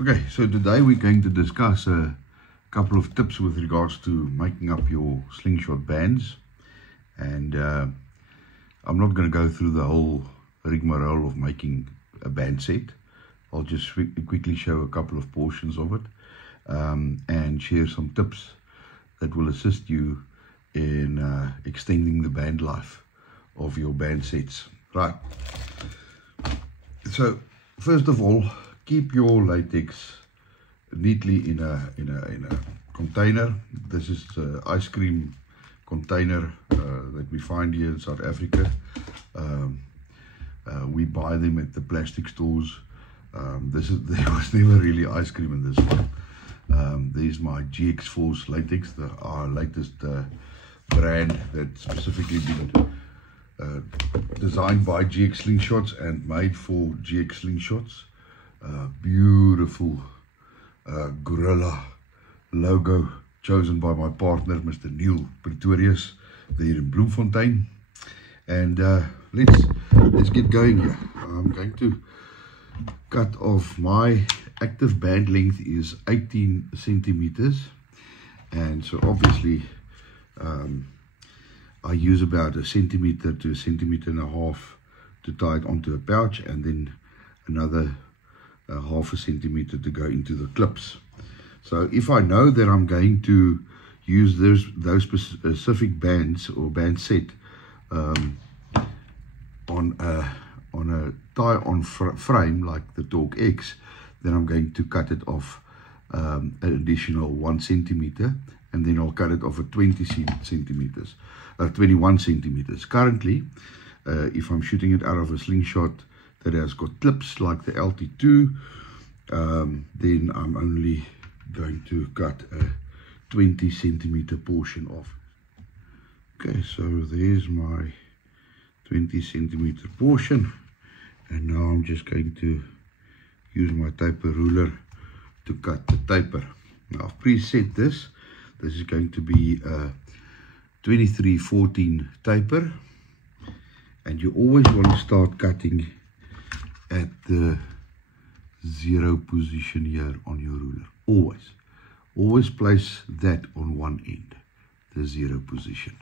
Okay, so today we're going to discuss a couple of tips with regards to making up your slingshot bands. And I'm not going to go through the whole rigmarole of making a band set. I'll just quickly show a couple of portions of it and share some tips that will assist you in extending the band life of your band sets. Right. So first of all, keep your latex neatly in a container. This is the ice cream container that we find here in South Africa. We buy them at the plastic stores. There was never really ice cream in this one. There's my GX Force latex, our latest brand that's specifically been designed by GX Slingshots and made for GX Slingshots. Beautiful gorilla logo chosen by my partner, Mr. Neil Pretorius, there in Bloemfontein. And let's get going here. I'm going to cut off. My active band length is 18 centimeters, and so obviously I use about 1 centimeter to 1.5 centimeters to tie it onto a pouch, and then another 0.5 centimeter to go into the clips. So if I know that I'm going to use those specific bands or band set on a tie-on frame like the Torque X, then I'm going to cut it off an additional 1 centimeter, and then I'll cut it off at 21 centimeters. Currently, if I'm shooting it out of a slingshot that has got clips like the LT2, then I'm only going to cut a 20 centimeter portion off. Okay, so there's my 20 centimeter portion, and now I'm just going to use my taper ruler to cut the taper. Now I've preset this. This is going to be a 2314 taper, and you always want to start cutting at the 0 position here on your ruler. Always place that on one end, the 0 position,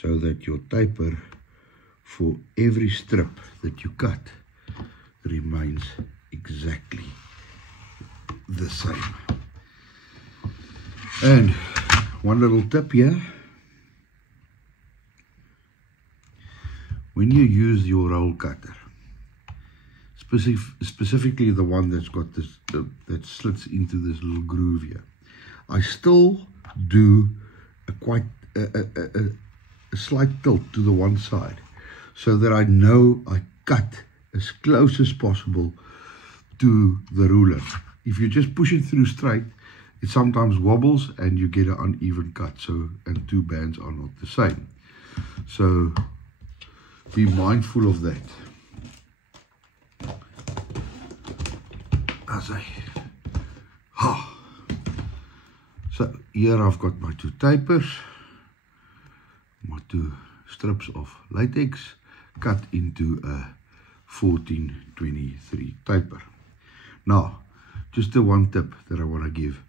so that your taper for every strip that you cut remains exactly the same. And one little tip here: when you use your roll cutter, specifically the one that's got this that slits into this little groove here, I still do a slight tilt to the one side, so that I know I cut as close as possible to the ruler. If you just push it through straight, it sometimes wobbles and you get an uneven cut. And two bands are not the same. So be mindful of that. So here I've got my two tapers, my two strips of latex cut into a 1423 taper. Now, just the one tip that I want to give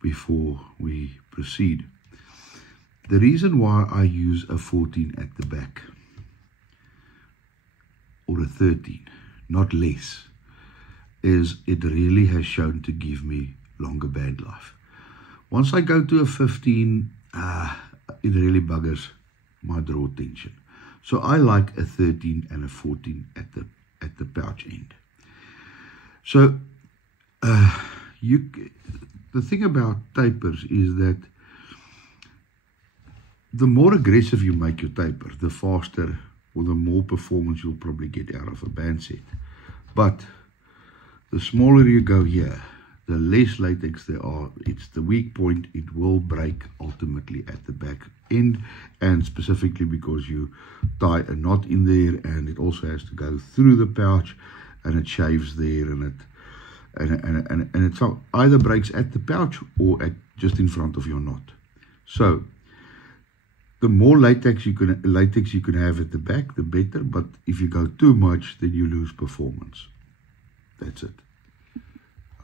before we proceed. The reason why I use a 14 at the back, or a 13, not less, is it really has shown to give me longer band life. Once I go to a 15, it really buggers my draw tension. So I like a 13 and a 14 at the pouch end. So the thing about tapers is that the more aggressive you make your taper, the faster or the more performance you'll probably get out of a band set. But the smaller you go here, the less latex there are. It's the weak point. It will break ultimately at the back end, and specifically because you tie a knot in there, and it also has to go through the pouch, and it shaves there, and it either breaks at the pouch or just in front of your knot. So the more latex you can have at the back, the better. But if you go too much, then you lose performance. That's it.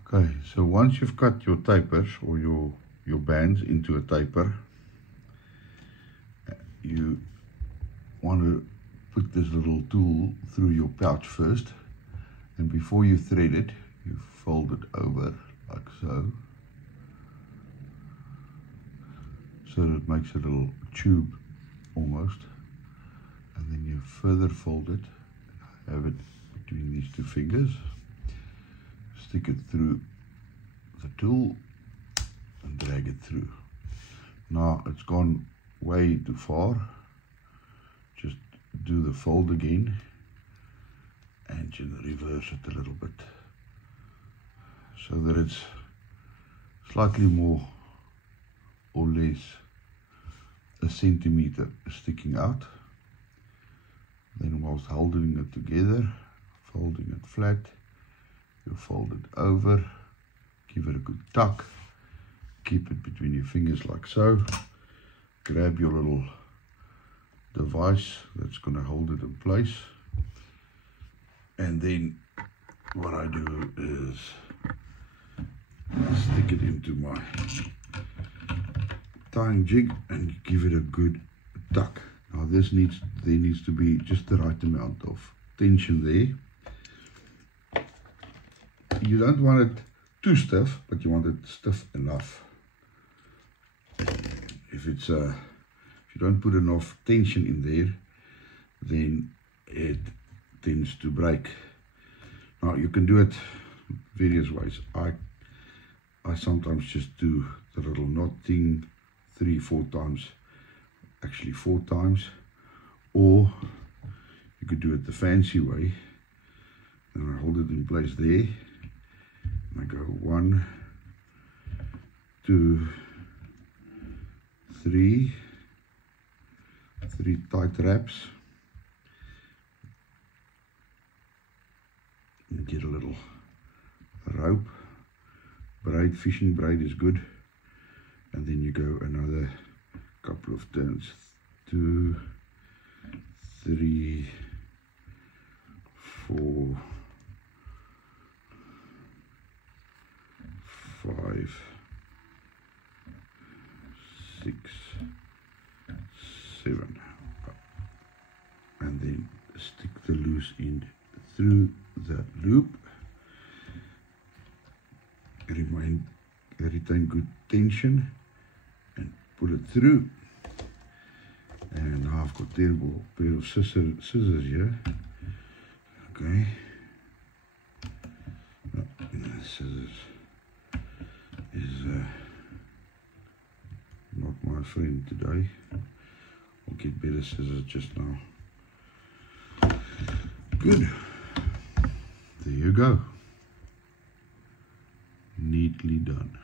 Okay, so once you've cut your tapers or your bands into a taper, you want to put this little tool through your pouch first, and before you thread it, you fold it over like so, so that it makes a little tube almost, and then you further fold it, have it between these two fingers, stick it through the tool and drag it through. Now it's gone way too far. Just do the fold again and you reverse it a little bit so that it's slightly more or less a centimeter sticking out. Then whilst holding it together, folding it flat, you fold it over, give it a good tuck, keep it between your fingers like so, grab your little device that's going to hold it in place, and then what I do is stick it into my tying jig and give it a good tuck. Now there needs to be just the right amount of tension there. You don't want it too stiff, but you want it stiff enough. If you don't put enough tension in there, then it tends to break. Now you can do it various ways. I sometimes just do the little knot thing 3-4 times, actually 4 times, or you could do it the fancy way, and I hold it in place there. I go 1, 2, 3 tight wraps, and get a little rope, braid, fishing braid is good, and then you go another couple of turns, 2, 3, 4, 5, 6, 7, and then stick the loose end through the loop. Retain good tension and pull it through. And now I've got a terrible pair of scissors here. Okay, scissors is not my friend today. I'll get better scissors just now. Good. There you go. Neatly done.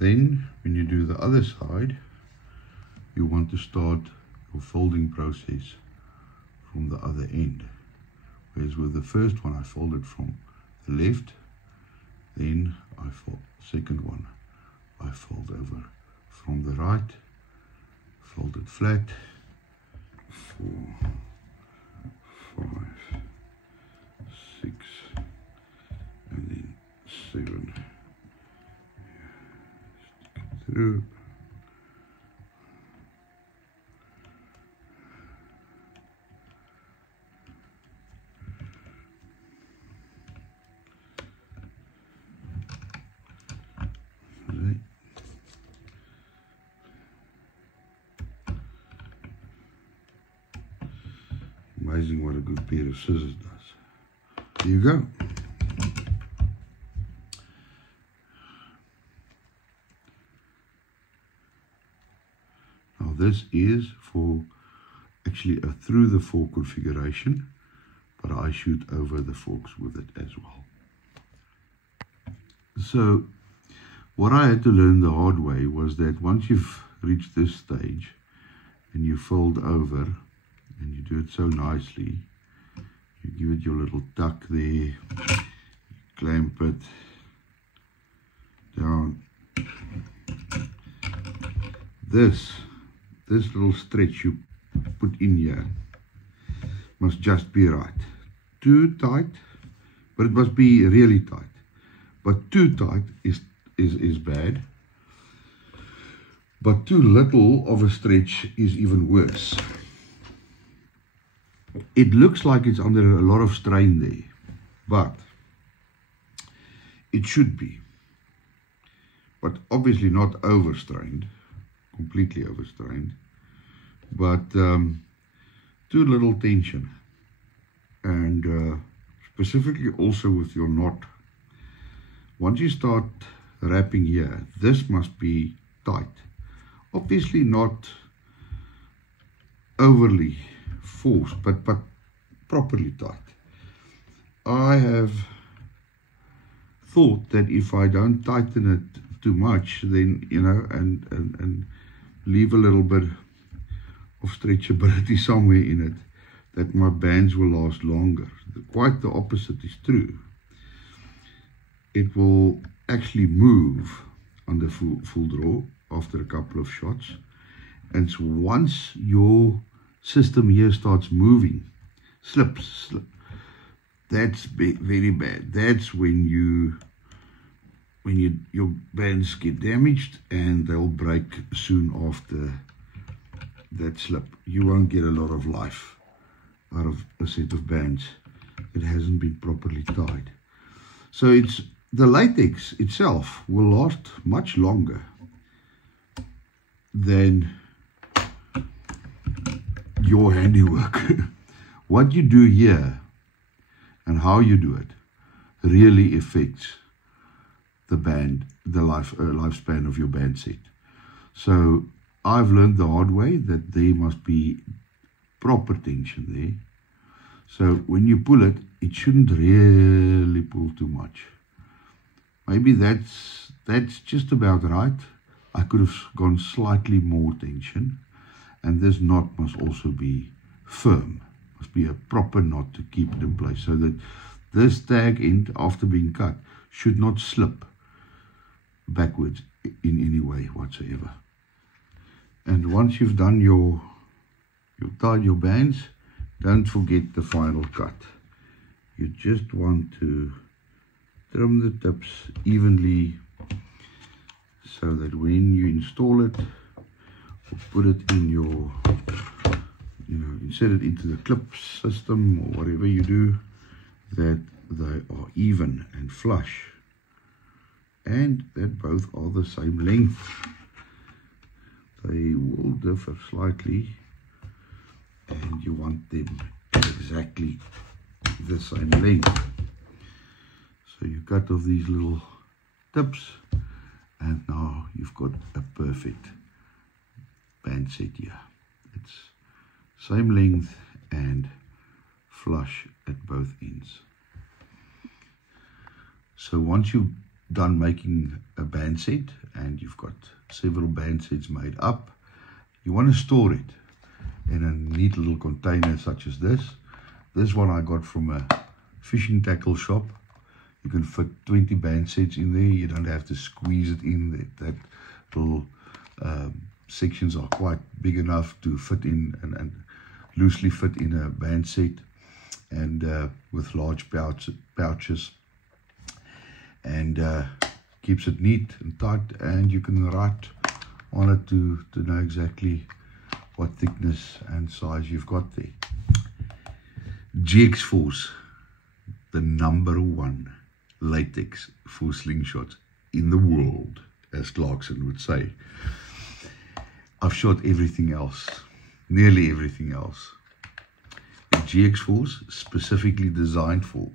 Then, when you do the other side, you want to start your folding process from the other end. Whereas with the first one I folded from the left, then I fold, second one I fold over from the right, fold it flat, 4, 5, 6, and then 7, stick it through. Amazing what a good pair of scissors does. There you go. Now this is for actually a through the fork configuration, but I shoot over the forks with it as well. So what I had to learn the hard way was that once you've reached this stage and you fold over, and you do it so nicely, you give it your little tuck there, you clamp it down, this little stretch you put in here must just be right. Too tight, but it must be really tight. But too tight is bad. But too little of a stretch is even worse. It looks like it's under a lot of strain there, but it should be. But obviously not overstrained, completely overstrained, but too little tension. And specifically also with your knot. Once you start wrapping here, this must be tight. Obviously not overly forced, but properly tight. I have thought that if I don't tighten it too much, then, you know, and leave a little bit of stretchability somewhere in it, that my bands will last longer. Quite the opposite is true. It will actually move on the full draw after a couple of shots. And so once your system here starts moving, slips, that's very bad. That's when your bands get damaged, and they'll break soon after that slip. You won't get a lot of life out of a set of bands that hasn't been properly tied. So the latex itself will last much longer than your handiwork. What you do here and how you do it really affects the lifespan of your band set. So I've learned the hard way that there must be proper tension there. So when you pull it, it shouldn't really pull too much. Maybe that's just about right. I could have gone slightly more tension, and this knot must also be firm. Must be a proper knot to keep it in place, so that this tag end, after being cut, should not slip backwards in any way whatsoever. And once you've done you've tied your bands, don't forget the final cut. You just want to trim the tips evenly, so that when you install it or put it in your, insert it into the clip system or whatever you do, that they are even and flush, and that both are the same length. They will differ slightly, and you want them exactly the same length. So you cut off these little tips, and now you've got a perfect band set here. It's same length and flush at both ends. So once you've done making a band set and you've got several band sets made up, you want to store it in a neat little container such as this. This one I got from a fishing tackle shop. You can fit 20 band sets in there. You don't have to squeeze it in. That little sections are quite big enough to fit in and loosely fit in a band set, and with large pouches, and keeps it neat and tight, and you can write on it to know exactly what thickness and size you've got there. GX Force, the #1 latex for slingshots in the world, as Clarkson would say. I've shot everything else, nearly everything else. The GX Force, specifically designed for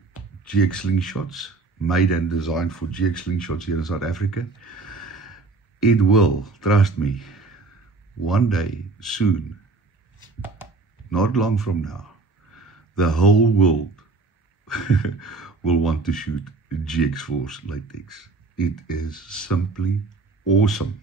GX slingshots, made and designed for GX slingshots here in South Africa. It will, trust me, one day, soon, not long from now, the whole world will want to shoot GX Force latex. It is simply awesome.